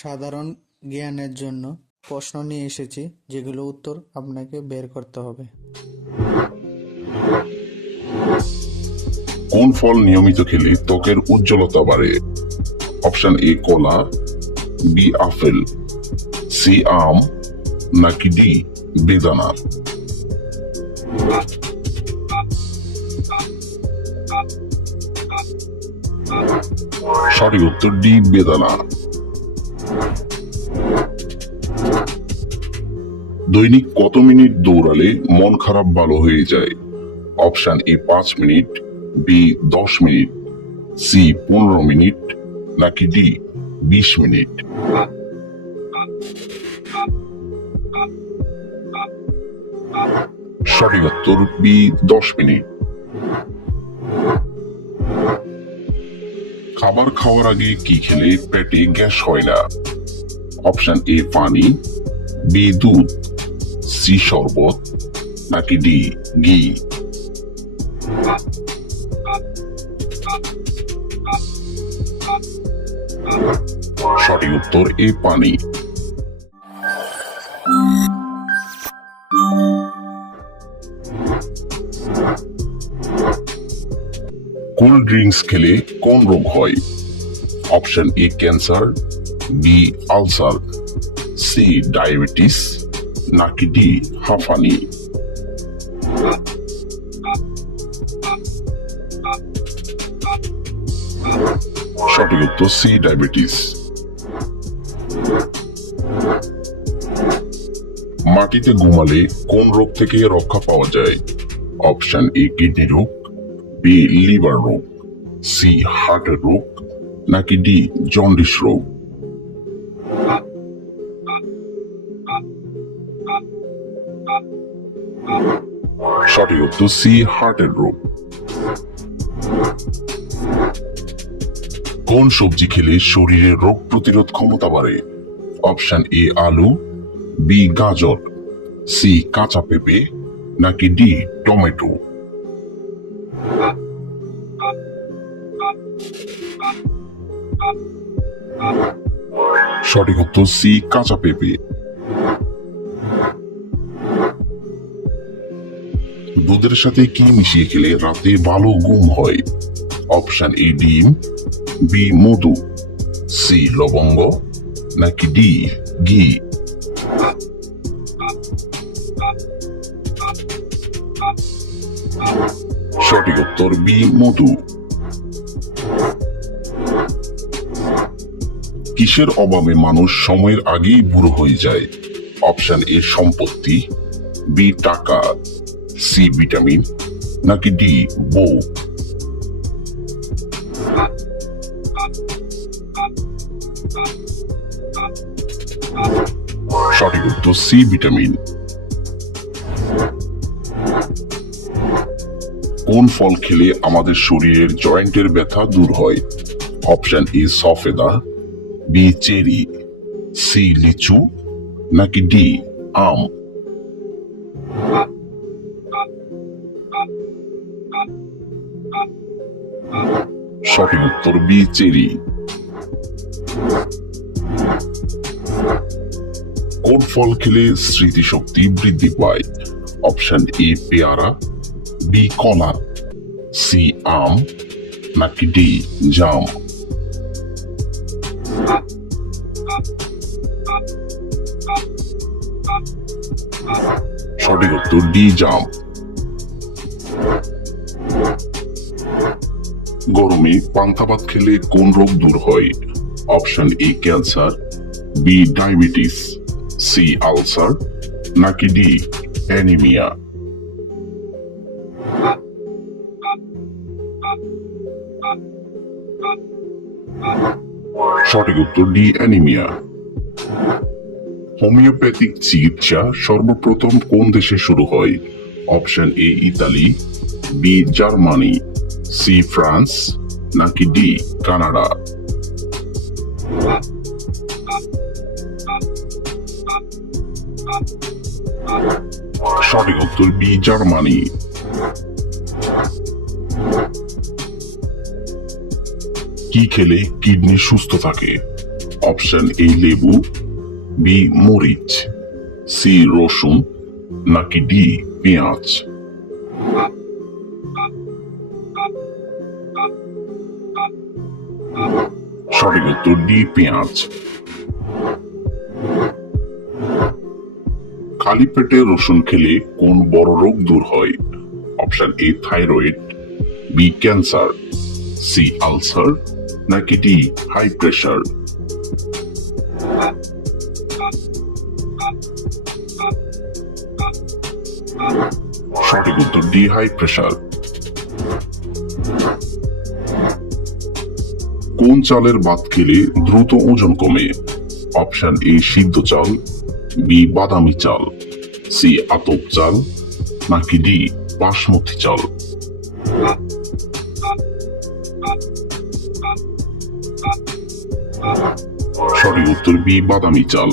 সাধারণ জ্ঞানের জন্য প্রশ্ন নিয়ে এসেছি, যেগুলো উত্তর আপনাকে বের করতে হবে। কোন ফল নিয়মিত খেলে ত্বকের উজ্জ্বলতা বাড়ে? অপশন এ কলা, বি আপেল, সি আম, নাকি ডি বেদানা? সঠিক উত্তর ডি বেদানা। দৈনিক কত মিনিট দৌড়ালে মন খারাপ ভালো হয়ে যায়? Option A 5 minute, B 10 minute, C 15 minute, নাকি ডি 20 মিনিট? সঠিক উত্তর বি 10 মিনিট। খাবার খাওয়ার আগে কি খেলে পেটে গ্যাস হয় না? অপশন এ পানি, বি দুধ, সি শরবত, নাকি ডি ঘি? সঠিক উত্তর এ পানি। কোল্ড ড্রিঙ্কস খেলে কোন রোগ হয়? Option A cancer, B ulcer, C diabetes, নাকি ডি হাঁফানি? সঠিক উত্তর সি ডায়াবেটিস। মাটিতে ঘুমালে কোন রোগ থেকে রক্ষা পাওয়া যায়? অপশন এ কিডনি রোগ, বি লিভার রোগ, সি হার্টের রোগ, নাকি ডি জন্ডিস রোগ? সঠিক উত্তর সি হার্টের রোগ। কোন সবজি খেলে শরীরের রোগ প্রতিরোধ ক্ষমতা বাড়ে? অপশন এ আলু, বি গাজর, সি কাঁচা পেঁপে, নাকি ডি টমেটো? সঠিক উত্তর সি কাঁচা পেঁপে। দুধের সাথে কি মিশিয়ে খেলে রাতে ভালো ঘুম হয়? অপশন এ ডিম, বি মধু, সি লবঙ্গ, নাকি ডি ঘি? সঠিক উত্তর বি মধু। কিসের অভাবে মানুষ সময়ের আগেই বুড়ো হয়ে যায়? অপশন এ সম্পত্তি, বি টাকা, সি ভিটামিন, নাকি ডি বউ? সঠিক উত্তর সি ভিটামিন। কোন ফল খেলে আমাদের শরীরের জয়েন্টের ব্যথা দূর হয়? অপশন এ সফেদা, বি চেরি, সি লিচু, নাকি ডি আম? সঠিক উত্তর বি চেরি। কোন ফল খেলে স্মৃতিশক্তি বৃদ্ধি পায়? অপশন এ পেয়ারা, বি কলা, সি আম, নাকি ডি জাম? সঠিক উত্তর ডি জাম। গরমে পান্তা ভাত খেলে কোন রোগ দূর হয়? Option A cancer, B diabetes, C ulcer, নাকি ডি অ্যানিমিয়া? সঠিক উত্তর ডি অ্যানিমিয়া। হোমিওপ্যাথিক চিকিৎসা সর্বপ্রথম কোন দেশে শুরু হয়? Option A Italy, B Germany, C France, নাকি ডি কানাডা? সঠিক উত্তর বি জার্মানি। কি খেলে কিডনি সুস্থ থাকে? অপশন এ লেবু, বি মরিচ, সি রসুন নাকি ডি পেঁয়াজ। সঠিক উত্তর ডি পেঁয়াজ। খালি পেটে রসুন খেলে কোন বড় রোগ দূর হয়? Option A thyroid, B cancer, C ulcer নাকি ডি হাই প্রেশার। সঠিক উত্তর ডি হাই প্রেশার। কোন চালের ভাত খেলে দ্রুত ওজন কমে? অপশন এ সিদ্ধ চাল, বি বাদামি চাল, সি আতপ চাল নাকি ডি বাসমতি চাল। সঠিক উত্তর বি বাদামি চাল।